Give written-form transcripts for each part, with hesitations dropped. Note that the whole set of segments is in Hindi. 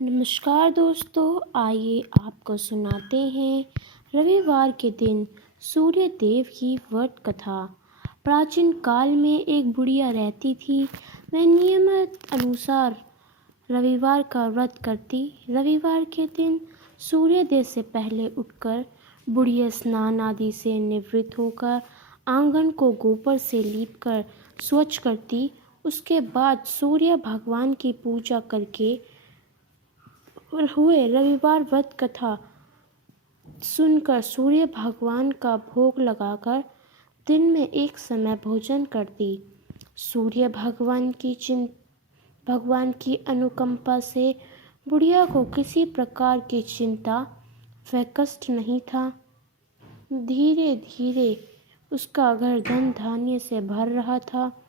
नमस्कार दोस्तों, आइए आपको सुनाते हैं रविवार के दिन सूर्य देव की व्रत कथा। प्राचीन काल में एक बुढ़िया रहती थी। वह नियमित अनुसार रविवार का व्रत करती। रविवार के दिन सूर्योदय से पहले उठकर बुढ़िया स्नान आदि से निवृत्त होकर आंगन को गोबर से लीपकर स्वच्छ करती। उसके बाद सूर्य भगवान की पूजा करके हुए रविवार व्रत कथा सुनकर सूर्य भगवान का भोग लगाकर दिन में एक समय भोजन करती। सूर्य भगवान की अनुकंपा से बुढ़िया को किसी प्रकार की चिंता व कष्ट नहीं था। धीरे धीरे उसका घर धन धान्य से भर रहा था।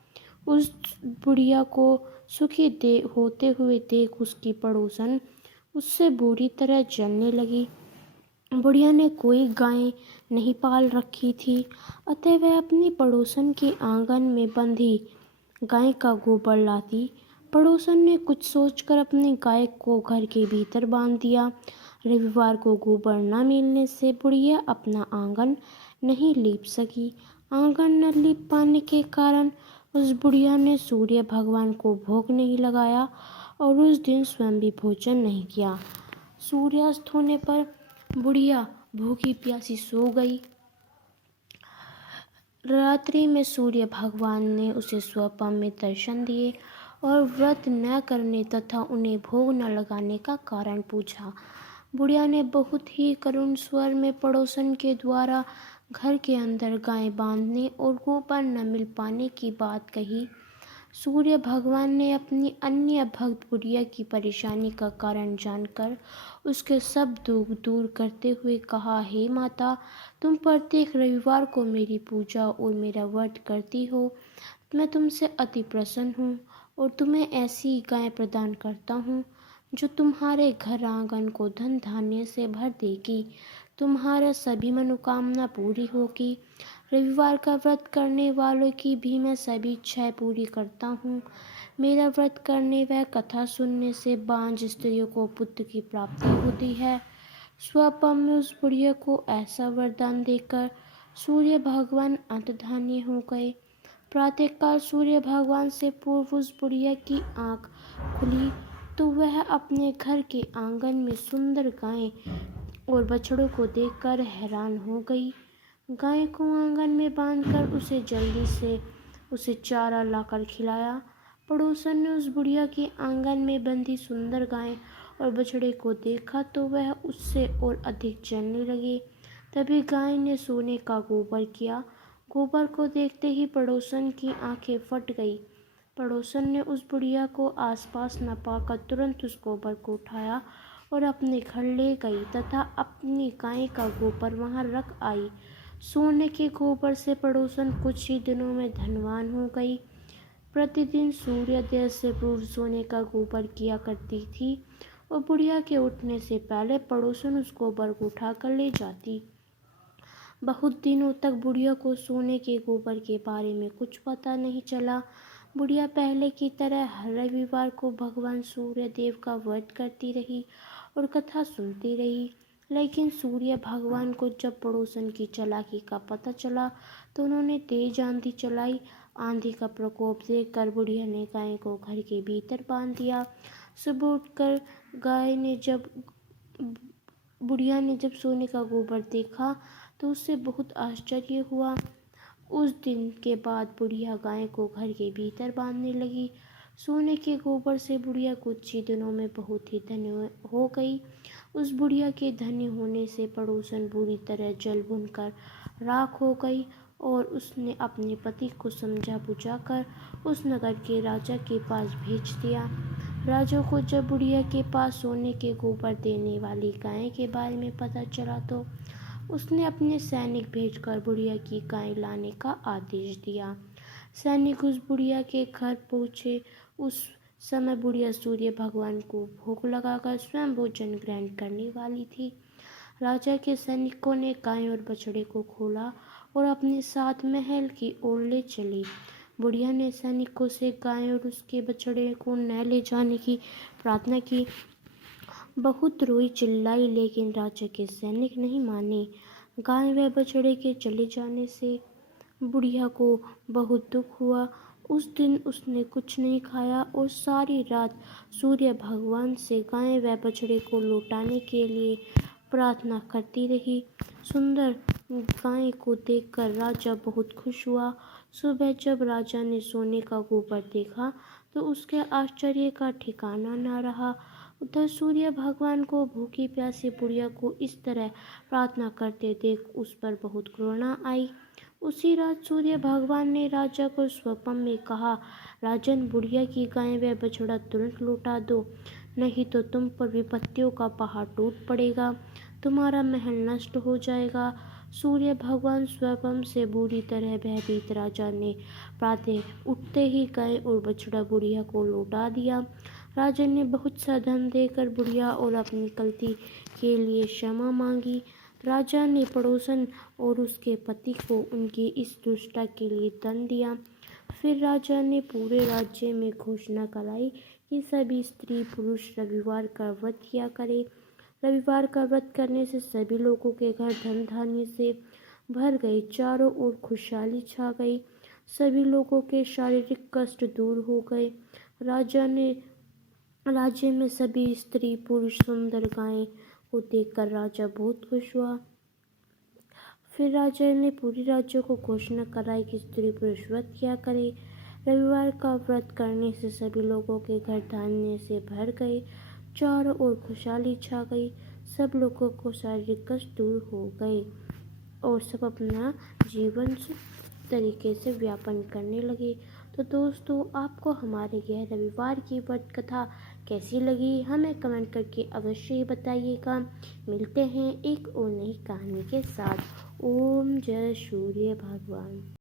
उस बुढ़िया को सुखी होते हुए देख उसकी पड़ोसन उससे बुरी तरह जलने लगी। बुढ़िया ने कोई गाय नहीं पाल रखी थी, अतः वह अपनी पड़ोसन के आंगन में बंधी गाय का गोबर लाती। पड़ोसन ने कुछ सोचकर अपनी गाय को घर के भीतर बांध दिया। रविवार को गोबर न मिलने से बुढ़िया अपना आंगन नहीं लीप सकी। आंगन न लीप पाने के कारण उस बुढ़िया ने सूर्य भगवान को भोग नहीं लगाया और उस दिन स्वयं भी भोजन नहीं किया। सूर्यास्त होने पर बुढ़िया भूखी प्यासी सो गई। रात्रि में सूर्य भगवान ने उसे स्वप्न में दर्शन दिए और व्रत न करने तथा उन्हें भोग न लगाने का कारण पूछा। बुढ़िया ने बहुत ही करुण स्वर में पड़ोसन के द्वारा घर के अंदर गाय बांधने और गोबर न मिल पाने की बात कही। सूर्य भगवान ने अपनी अन्य भक्त बुढ़िया की परेशानी का कारण जानकर उसके सब दुख दूर करते हुए कहा, हे माता, तुम प्रत्येक रविवार को मेरी पूजा और मेरा व्रत करती हो। मैं तुमसे अति प्रसन्न हूँ और तुम्हें ऐसी गाय प्रदान करता हूँ जो तुम्हारे घर आंगन को धन धान्य से भर देगी। तुम्हारा सभी मनोकामना पूरी होगी। रविवार का व्रत करने वालों की भी मैं सभी इच्छाएं पूरी करता हूँ। मेरा व्रत करने व कथा सुनने से बांझ स्त्रियों को पुत्र की प्राप्ति होती है। स्वप्न में उस बुढ़िया को ऐसा वरदान देकर सूर्य भगवान अंतर्धानी हो गए। प्रातःकाल सूर्य भगवान से पूर्व उस बुढ़िया की आंख खुली तो वह अपने घर के आंगन में सुंदर गाय और बछड़ों को देखकर हैरान हो गई। गाय को आंगन में बांधकर उसे जल्दी से उसे चारा लाकर खिलाया। पड़ोसन ने उस बुढ़िया के आंगन में बंधी सुंदर गाय और बछड़े को देखा तो वह उससे और अधिक जलने लगे। तभी गाय ने सोने का गोबर किया। गोबर को देखते ही पड़ोसन की आंखें फट गई। पड़ोसन ने उस बुढ़िया को आसपास न पाकर तुरंत उस गोबर को उठाया और अपने घर ले गई तथा अपनी गाय का गोबर वहां रख आई। सोने के गोबर से पड़ोसन कुछ ही दिनों में धनवान हो गई। प्रतिदिन सूर्योदय से पूर्व सोने का गोबर किया करती थी और बुढ़िया के उठने से पहले पड़ोसन उस गोबर को उठाकर ले जाती। बहुत दिनों तक बुढ़िया को सोने के गोबर के बारे में कुछ पता नहीं चला। बुढ़िया पहले की तरह हर रविवार को भगवान सूर्य देव का व्रत करती रही और कथा सुनती रही। लेकिन सूर्य भगवान को जब पड़ोसन की चालाकी का पता चला तो उन्होंने तेज आंधी चलाई। आंधी का प्रकोप देखकर बुढ़िया ने गाय को घर के भीतर बांध दिया। सुबह उठकर बुढ़िया ने जब सोने का गोबर देखा तो उससे बहुत आश्चर्य हुआ। उस दिन के बाद बुढ़िया गाय को घर के भीतर बांधने लगी। सोने के गोबर से बुढ़िया कुछ ही दिनों में बहुत ही धनी हो गई। उस बुढ़िया के धनी होने से पड़ोसन बुरी तरह जल भुनकर राख हो गई और उसने अपने पति को समझा बुझाकर उस नगर के राजा के पास भेज दिया। राजा को जब बुढ़िया के पास सोने के गोबर देने वाली गाय के बारे में पता चला तो उसने अपने सैनिक भेजकर बुढ़िया की गाय लाने का आदेश दिया। सैनिक उस बुढ़िया के घर पहुँचे। उस समय बुढ़िया सूर्य भगवान को भोग लगाकर स्वयं भोजन ग्रहण करने वाली थी। राजा के सैनिकों ने गाय और बछड़े को खोला और अपने साथ महल की ओर ले चले। बुढ़िया ने सैनिकों से गाय और उसके बछड़े को न ले जाने की प्रार्थना की। बहुत रोई चिल्लाई, लेकिन राजा के सैनिक नहीं माने। गाय व बछड़े के चले जाने से बुढ़िया को बहुत दुख हुआ। उस दिन उसने कुछ नहीं खाया और सारी रात सूर्य भगवान से गाय व बछड़े को लौटाने के लिए प्रार्थना करती रही। सुंदर गाय को देखकर राजा बहुत खुश हुआ। सुबह जब राजा ने सोने का गोबर देखा तो उसके आश्चर्य का ठिकाना न रहा। उधर सूर्य भगवान को भूखी प्यासी बुढ़िया को इस तरह प्रार्थना करते देख उस पर बहुत करुणा आई। उसी रात सूर्य भगवान ने राजा को स्वप्न में कहा, राजन, बुढ़िया की गाय व बछड़ा तुरंत लौटा दो, नहीं तो तुम पर विपत्तियों का पहाड़ टूट पड़ेगा, तुम्हारा महल नष्ट हो जाएगा। सूर्य भगवान स्वप्न से बुरी तरह भयभीत राजा ने प्रातः उठते ही गाय और बछड़ा बुढ़िया को लौटा दिया। राजा ने बहुत सा धन देकर बुढ़िया और अपनी गलती के लिए क्षमा मांगी। राजा ने पड़ोसन और उसके पति को उनकी इस दुष्टता के लिए दंड दिया। फिर राजा ने पूरे राज्य में घोषणा कराई कि सभी स्त्री पुरुष रविवार का व्रत किया करें। रविवार का व्रत करने से सभी लोगों के घर धन धान्य से भर गए, चारों ओर खुशहाली छा गई, सभी लोगों के शारीरिक कष्ट दूर हो गए। राज्य में सभी स्त्री पुरुष सुंदर गायें को देखकर राजा बहुत खुश हुआ। फिर राजा ने पूरे राज्य को घोषणा कराई कि स्त्री पुरुष व्रत किया करे। रविवार का व्रत करने से सभी लोगों के घर धान्य से भर गए, चारों ओर खुशहाली छा गई, सब लोगों को शारीरिक कष्ट दूर हो गए और सब अपना जीवन सुख तरीके से व्यापन करने लगे। तो दोस्तों, आपको हमारे यह रविवार की व्रत कथा कैसी लगी हमें कमेंट करके अवश्य ही बताइएगा। मिलते हैं एक और नई कहानी के साथ। ओम जय सूर्य भगवान।